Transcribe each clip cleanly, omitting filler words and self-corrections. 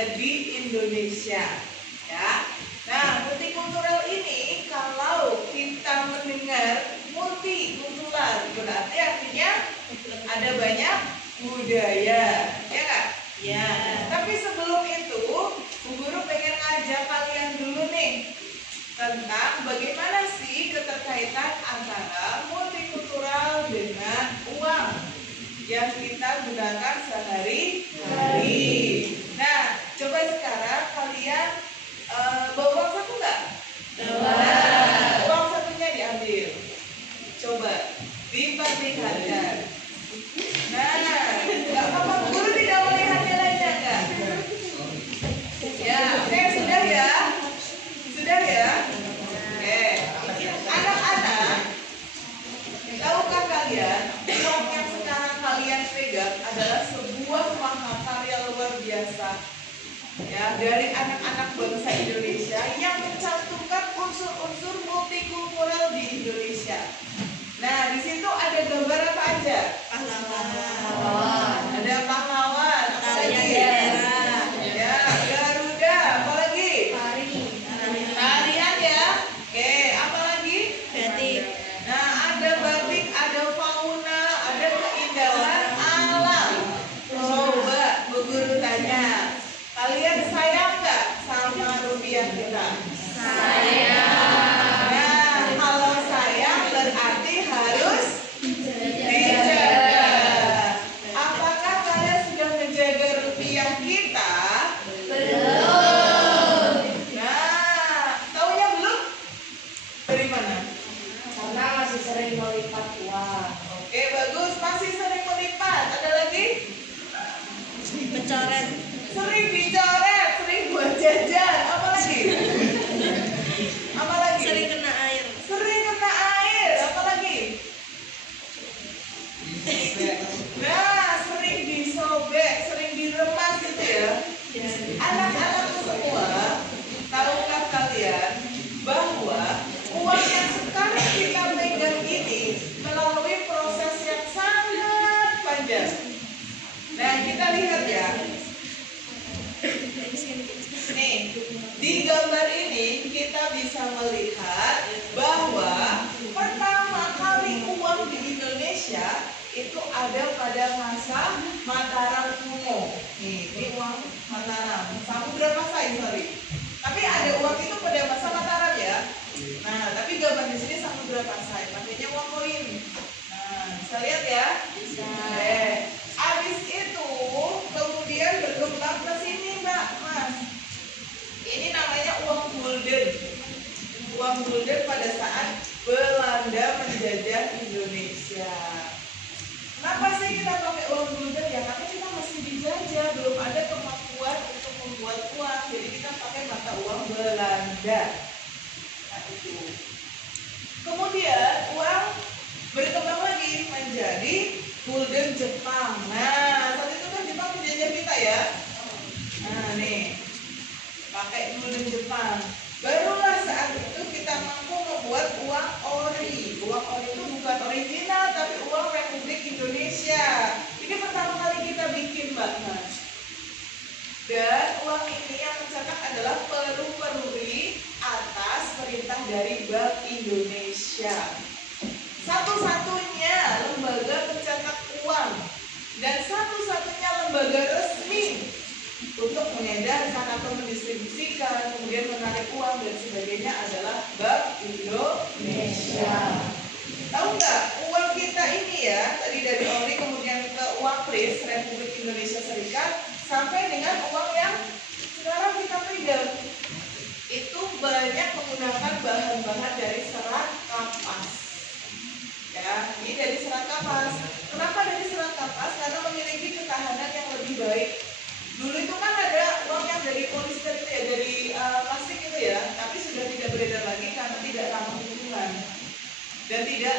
ada di Indonesia, ya. Nah, multikultural ini kalau kita mendengar multikultural berarti artinya ada banyak budaya, ya nggak? Ya. Tapi sebelum itu, Bu Guru pengen ngajak kalian dulu nih tentang bagaimana sih keterkaitan antara multikultural dengan uang yang kita gunakan sehari-hari. Nah, coba sekarang kalian bawa uang satu nggak? Bawa. Uang satunya diambil. Coba diperlihatkan. Nah, nggak apa-apa, Bu Guru tidak melihat nilainya nggak? Ya, oke, sudah ya? Sudah ya? Oke. Anak-anak, tahukah kalian uang yang sekarang kalian pegang adalah sebuah mahakarya luar biasa, ya, dari anak-anak bangsa Indonesia yang mencantumkan unsur-unsur multikultural di Indonesia. Nah, di situ ada gambar apa aja? Pahlawan. Ada pahlawan. Apa lagi? Ya, Garuda. Apa lagi? Tarian ya. Oke, apa lagi? Batik. Nah, ada batik, ada fauna, ada keindahan alam. Coba Bu Guru tanya, kalian sayang nggak sama rupiah kita? Sayang. Nah, kalau sayang berarti harus dijaga. Apakah kalian sudah menjaga rupiah kita? Belum. Nah, taunya belum? Dari mana? Karena masih sering melipat uang. Oke, bagus. Masih sering melipat. Ada lagi? Mencoret. Sering dicoret, sering buat jajan. Apa lagi? Apa lagi? Sering kena air. Sering kena air. Apa lagi? Nah, sering disobek, sering diremas gitu ya. Anak-anak semua, tahukah kalian bahwa uang yang sekarang kita pegang ini melalui proses yang sangat panjang. Nah, kita lihat ya. Nih, di gambar ini kita bisa melihat bahwa pertama kali uang di Indonesia itu ada pada masa Mataram kuno. Nih, ini uang Mataram. Samudra Pasai, sorry. Tapi ada uang itu pada masa Mataram ya. Nah, tapi gambar di sini Samudra Pasai, makanya uang koin. Nah, bisa lihat ya? Bisa. Habis itu kemudian berkembang ke sini, Mbak, Mas. Ini namanya uang gulden. Uang gulden pada saat Belanda menjajah Indonesia. Kenapa sih kita pakai uang gulden? Ya karena kita masih dijajah, belum ada kemampuan untuk membuat uang. Jadi kita pakai mata uang Belanda. Nah, itu. Kemudian uang berkembang lagi menjadi gulden Jepang. Nah, saat itu kan Jepang menjajah kita ya. Nah, nih. Pakai gulden Jepang. Barulah saat itu kita mampu membuat uang ori. Uang ori itu bukan original tapi uang Republik Indonesia. Ini pertama kali kita bikin, Mbak Mas. Dan uang ini yang mencetak adalah Peru Peruri atas perintah dari Bank Indonesia. Satu-satunya lembaga pencetak uang dan satu-satunya lembaga resmi untuk mengedarkan atau mendistribusikan, kemudian menarik uang dan sebagainya adalah Bank Indonesia. Tahu nggak, uang kita ini ya, tadi dari ori kemudian ke uang kris Republik Indonesia Serikat sampai dengan uang yang sekarang kita pegang itu banyak menggunakan bahan-bahan dari serat kapas. Ya, ini dari serat kapas. Kenapa dari serat kapas? Karena memiliki ketahanan yang lebih baik. Dulu itu kan ada uang yang dari polister itu ya, dari plastik itu ya, tapi sudah tidak beredar lagi karena tidak ramah lingkungan dan tidak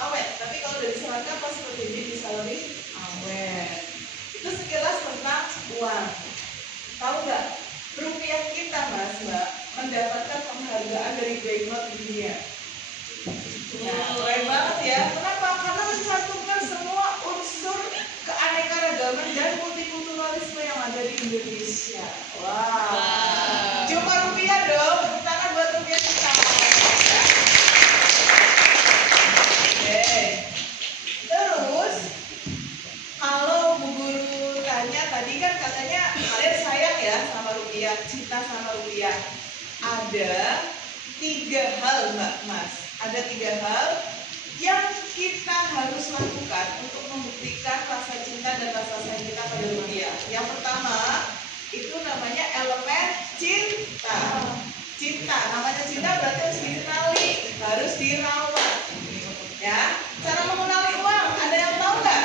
awet. Tapi kalau dari serat kapas seperti ini bisa lebih awet. Itu sekilas tentang uang. Tahu nggak, rupiah kita, Mas, Mbak, mendapatkan penghargaan dari Banknote Dunia. Nah, keren banget ya. Kenapa? Karena mencantumkan semua unsur keanekaragaman dan multikulturalisme yang ada di Indonesia. Wow. Cuma rupiah dong, tepuk tangan buat rupiah kita. Oke. Terus kalau Bu Guru tanya tadi kan katanya kalian sayang ya sama rupiah, cinta sama rupiah. Ada 3 hal Mbak Mas. Ada 3 hal yang kita harus lakukan untuk membuktikan rasa cinta dan rasa sayang kita pada rupiah. Yang pertama itu namanya elemen cinta. Cinta, namanya cinta berarti harus dikenali, harus dirawat. Ya, cara mengenali uang, ada yang tahu nggak?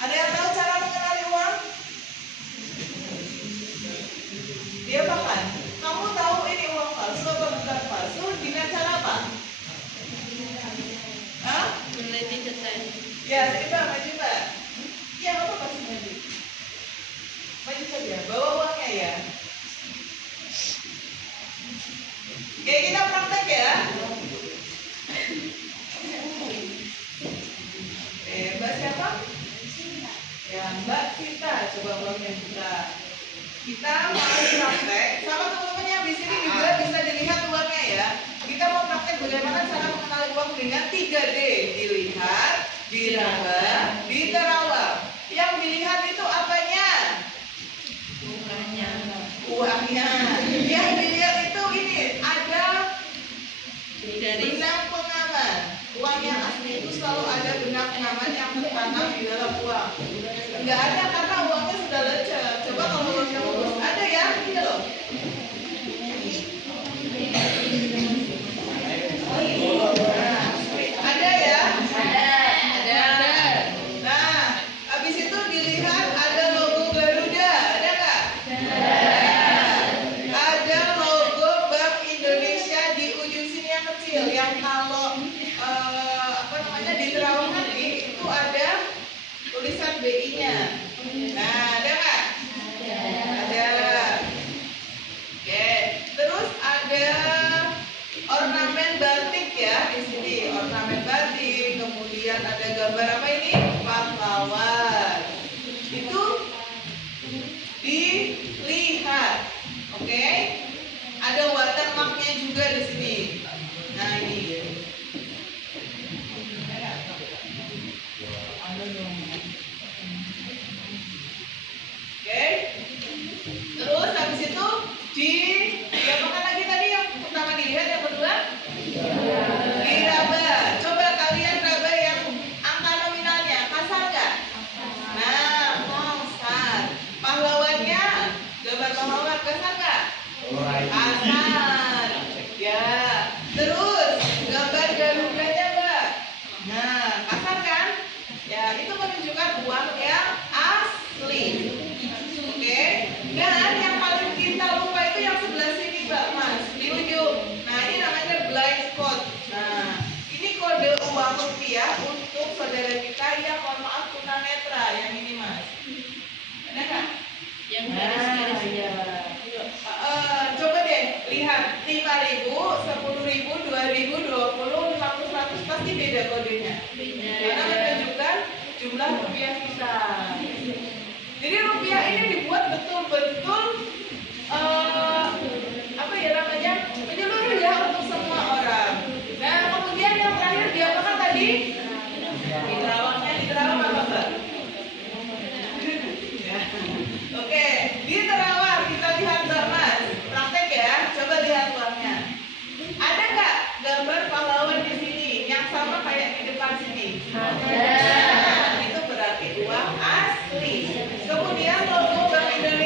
Ada yang tahu cara mengenali uang? Dia makan. Kamu tahu ini uang palsu atau bukan palsu dengan cara apa? Hah? Ya, sini Mbak, maju Mbak. Ya, apa pasti maju? Maju saja, bawa uangnya ya. Oke, kita praktek ya. Mbak siapa? Ya, Mbak Sita. Coba uangnya Sita. Kita mau praktek sama teman-temannya di sini juga bisa dilihat uangnya ya. Kita mau praktek bagaimana cara mengenali uang dengan 3D. Dilihat, diraba, diterawang. Yang dilihat itu apanya? Uangnya. Yang dilihat itu ini ada benang pengaman. Uang yang asli itu selalu ada benang pengaman yang tertanam di dalam uang. Enggak ada karena uangnya sudah lecek. Coba kalau uangnya bagus, ada ya? Ini loh. Ada ya? Ada. Nah, habis itu dilihat ada logo Garuda, ada nggak? Ada logo Bank Indonesia di ujung sini yang kecil, yang kalau diterawang nanti itu ada tulisan BI-nya. Nah, ada nggak? Ada. Oke. Terus ada ornamen batik ya di sini, ornamen batik. Kemudian ada gambar apa ini? Pahlawan. Itu dilihat. Oke. Ada watermarknya juga di sini. Nah, ini. Oke. Terus habis itu diapakan lagi tadi yang pertama dilihat, yang kedua diraba. Coba kalian raba yang angka nominalnya kasar nggak? Nah, kasar. Pahlawannya, gambar pahlawan kasar nggak? Kasar. Ya. Terus gambar Garudanya Mbak. Nah, kasar kan? Ya, itu menunjukkan uang yang asli. Oke. Dan yang paling kita lupa itu yang sebelah sini Mbak Mas, di ujung. Nah, ini namanya blind code. Nah, ini kode uang rupiah untuk saudara kita yang mohon maaf tunanetra. Yang ini Mas. Ada nggak? Yang garis-garis. Ya. Coba deh lihat 5.000, 10.000, 2.000, 20, 50, 100 pasti beda kodenya. Karena menunjukkan jumlah rupiah kita. Jadi rupiah ini dibuat betul-betul menyeluruh ya untuk semua orang. Nah, kemudian yang terakhir diapakan tadi? Diterawangnya, diterawang apa Mbak? Oke, diterawang. Kita lihat Mbak Mas. Praktek ya, coba lihat uangnya. Ada nggak gambar pahlawan di sini yang sama kayak di depan sini? Ada. Itu berarti uang asli. Kemudian logo Bank Indonesia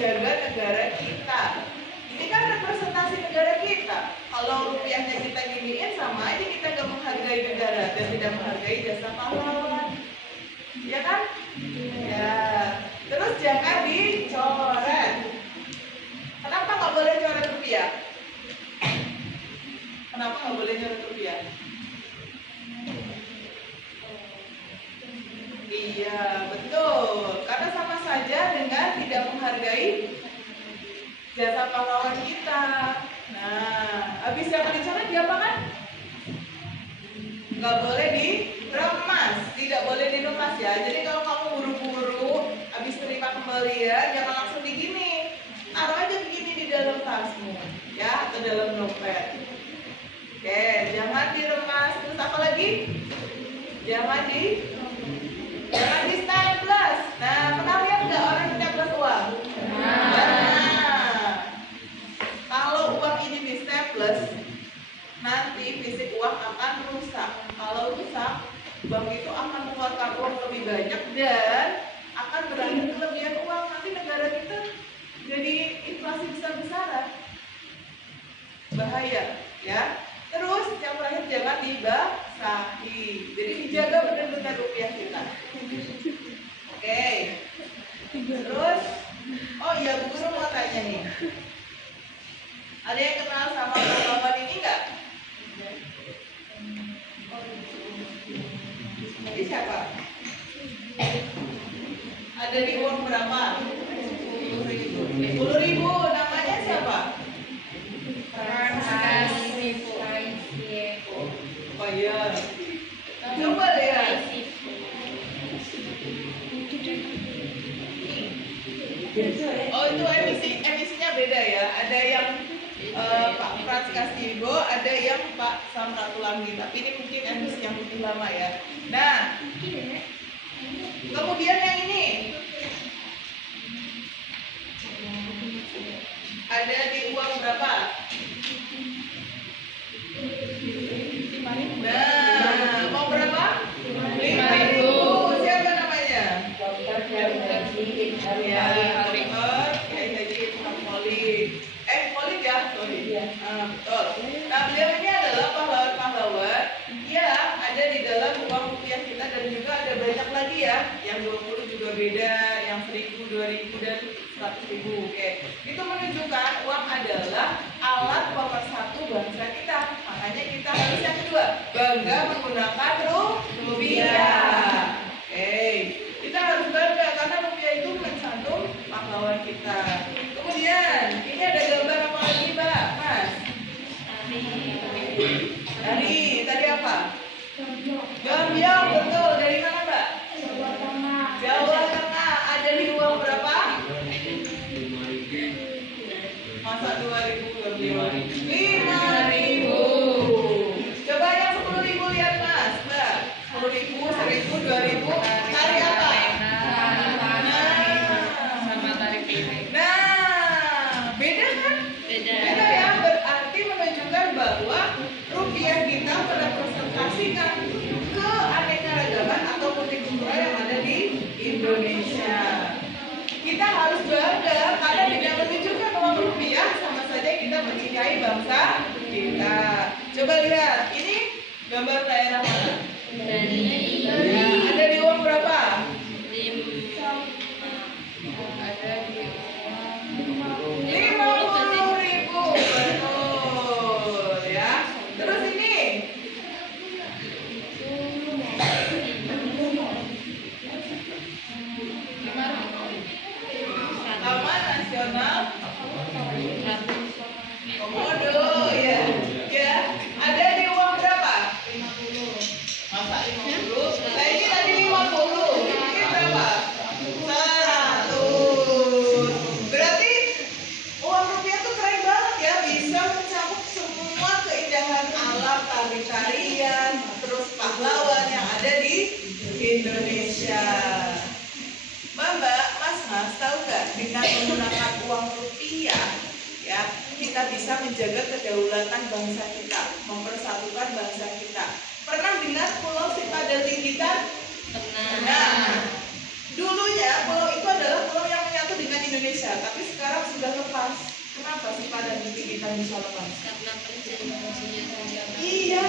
menjaga negara kita. Ini kan representasi negara kita. Kalau rupiahnya kita giniin, sama aja kita nggak menghargai negara dan tidak menghargai jasa pahlawan. Ya kan? Ya. Terus jangan dicoret. Kenapa nggak boleh coret rupiah? Kenapa nggak boleh coret rupiah? Iya, betul. Karena sama saja dengan tidak menghargai jasa pahlawan kita. Nah, habis yang dicoret diapakan? Nggak boleh diremas, tidak boleh diremas ya. Jadi kalau kamu buru-buru habis terima kembalian, jangan langsung digini, taruh aja begini di dalam tasmu, ya, atau dalam dompet. Oke, jangan diremas. Terus apa lagi? Jangan di staples. Nah, pernah lihat nggak orang staples uang? Nah, kalau uang ini di staples, nanti fisik uang akan rusak. Kalau rusak, bank itu akan mengeluarkan uang lebih banyak dan akan berada kelebihan uang. Nanti negara kita jadi inflasi besar-besaran. Bahaya, ya. Terus yang terakhir, jangan dibasahi. Jadi dijaga benar-benar rupiah kita. Oke. Terus, oh iya, Bu Guru mau tanya nih. Ada yang kenal sama pahlawan ini nggak? Ini siapa? Ada di uang berapa? 10.000. Namanya siapa? Oh iya. Coba lihat. Oh, itu emisinya beda ya. Ada yang Pak Frans Kasibo, ada yang Pak Samratulangi. Tapi ini mungkin emisi yang lebih lama ya. Nah, kemudian yang ini ada di uang berapa? Nah, mau berapa? 5.000. Siapa namanya? Ya, Kiai Haji Ilham Maulid. Maulid ya, sorry. Betul. Nah, beliau ini adalah pahlawan-pahlawan yang ada di dalam uang rupiah kita dan juga ada banyak lagi ya. Yang 20 juga beda, yang 1.000, 2.000 dan 100.000. Oke. Itu menunjukkan uang adalah alat pemersatu bangsa kita. Makanya kita harus yang kedua, bangga menggunakan rupiah. Oke. Kita harus bangga karena rupiah itu mencantum pahlawan kita. Kemudian, ini ada gambar apa lagi, Mbak? Mas? Tadi apa? Gambyong, betul. Dari mana, Mbak? Jawa Tengah. Ada di uang berapa? Masa 2.000 gambyong? 5.000. Coba yang 10.000 lihat, Mas. Mbak, 10.000, 1.000, 2.000. Cari apa? Nah, beda kan? Beda ya, berarti menunjukkan bahwa rupiah kita merepresentasikan keanekaragaman atau multikultural yang ada di Indonesia. Kita harus bangga karena dengan menunjukkan uang rupiah sama saja kita mencintai bangsa kita. Coba lihat, ini gambar daerah mana? Ada di uang berapa? Ada di 50.000. Betul ya. Terus ini Taman Nasional Komodo ya. Ya, ada di uang berapa? 50. Masa 50? Nah, ini tadi 50. Ini berapa? 100. Berarti uang rupiah tuh keren banget ya, bisa mencakup semua keindahan alam, tari-tarian, terus pahlawan yang ada di Indonesia. Mbak, Mas, tahu nggak dengan menggunakan uang rupiah ya, kita bisa menjaga kedaulatan bangsa kita, mempersatukan bangsa kita. Pernah dengar Pulau Citadel kita? Pernah. Nah, dulunya pulau itu adalah pulau yang menyatu dengan Indonesia, tapi kita bisa lepas? Karena pencarian terjaga. Iya,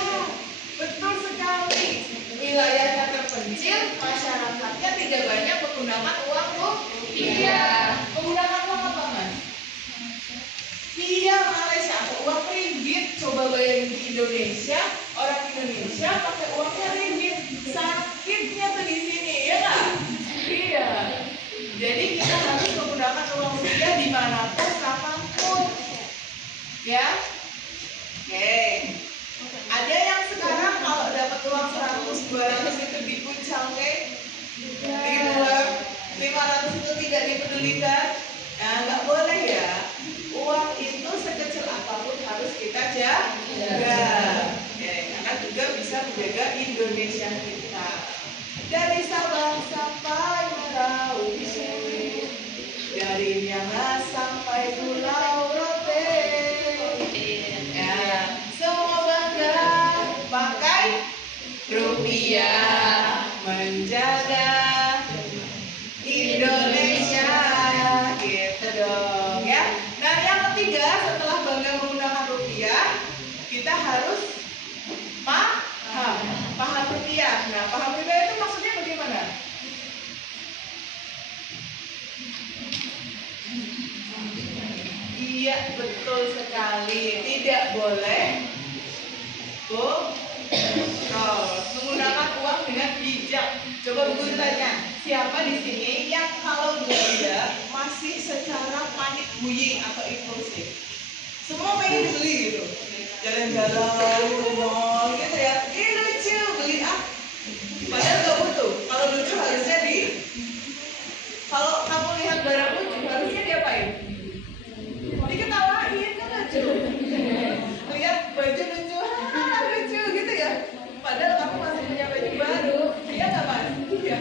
betul sekali. Wilayahnya terpencil, masyarakatnya tidak banyak menggunakan uang rupiah. Menggunakan uang apa, Mas? Iya, Malaysia atau uang ringgit. Coba bayangin di Indonesia, orang Indonesia pakai uangnya ringgit. Sakitnya tuh di sini, ya nggak? Iya. Jadi kita harus menggunakan uang rupiah dimanapun, kapanpun. Ya, oke. Ada yang sekarang kalau dapat uang 100, 200 itu dikuncang, dibuang, 500 itu tidak dipedulikan. Nah, nggak boleh ya. Uang itu sekecil apapun harus kita jaga. Oke, karena juga bisa menjaga Indonesia kita. Dari Sabang sampai Merauke, dari Miangas sampai Pulau Rote. Ya, semua bangga pakai rupiah, menjaga Indonesia, gitu dong ya. Nah, yang ketiga setelah bangga menggunakan rupiah, kita harus paham rupiah. Nah, paham rupiah itu maksudnya bagaimana? Iya, betul sekali. Tidak boleh menggunakan uang dengan bijak. Coba guru tanya, siapa di sini yang kalau belanja masih secara panik buying atau impulsif? Semua pengen dibeli gitu, jalan-jalan ke mall gitu ya. Ini lucu, beli ah. Padahal nggak butuh. Kalau lucu harusnya kalau kamu lihat barang lucu harusnya diapain? Diketawain, kan lucu. Lihat baju lucu, lucu gitu ya. Padahal kamu masih punya baju baru, ya nggak Mas? Iya.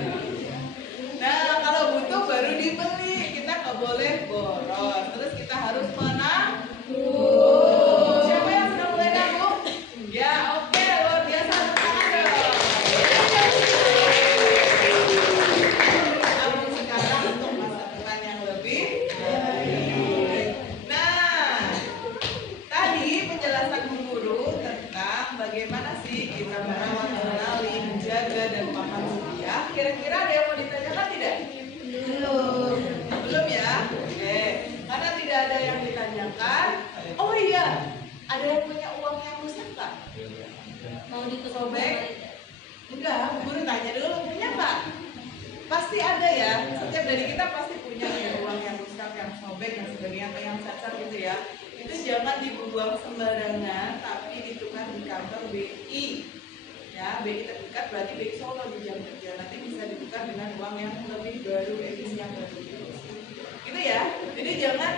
Nah, kalau butuh baru dibeli, kita nggak boleh boros. Terus kita harus menabung. Siapa yang sudah mulai nabung? Ya, oke, luar biasa. Nabung sekarang untuk masa depan yang lebih baik. Nah, tadi penjelasan Bu Guru tentang bagaimana sih kita merawat, mengenali, menjaga, dan paham rupiah. Kira-kira ada yang mau ditanyakan tidak? Belum. Belum ya? Oke. Karena tidak ada yang ditanyakan. Oh iya, ada yang punya uang yang rusak Pak? Mau Sobek? Enggak, Bu Guru tanya dulu, punya Pak? Pasti ada ya. Setiap dari kita pasti punya ya uang yang rusak, yang sobek, yang sebagainya, atau yang cacat gitu ya. Itu jangan dibuang sembarangan, tapi ditukar di kantor BI. Ya, BI terdekat berarti BI Solo di jam kerja. Nanti bisa ditukar dengan uang yang lebih baru, edisi yang baru. Gitu ya. Jadi jangan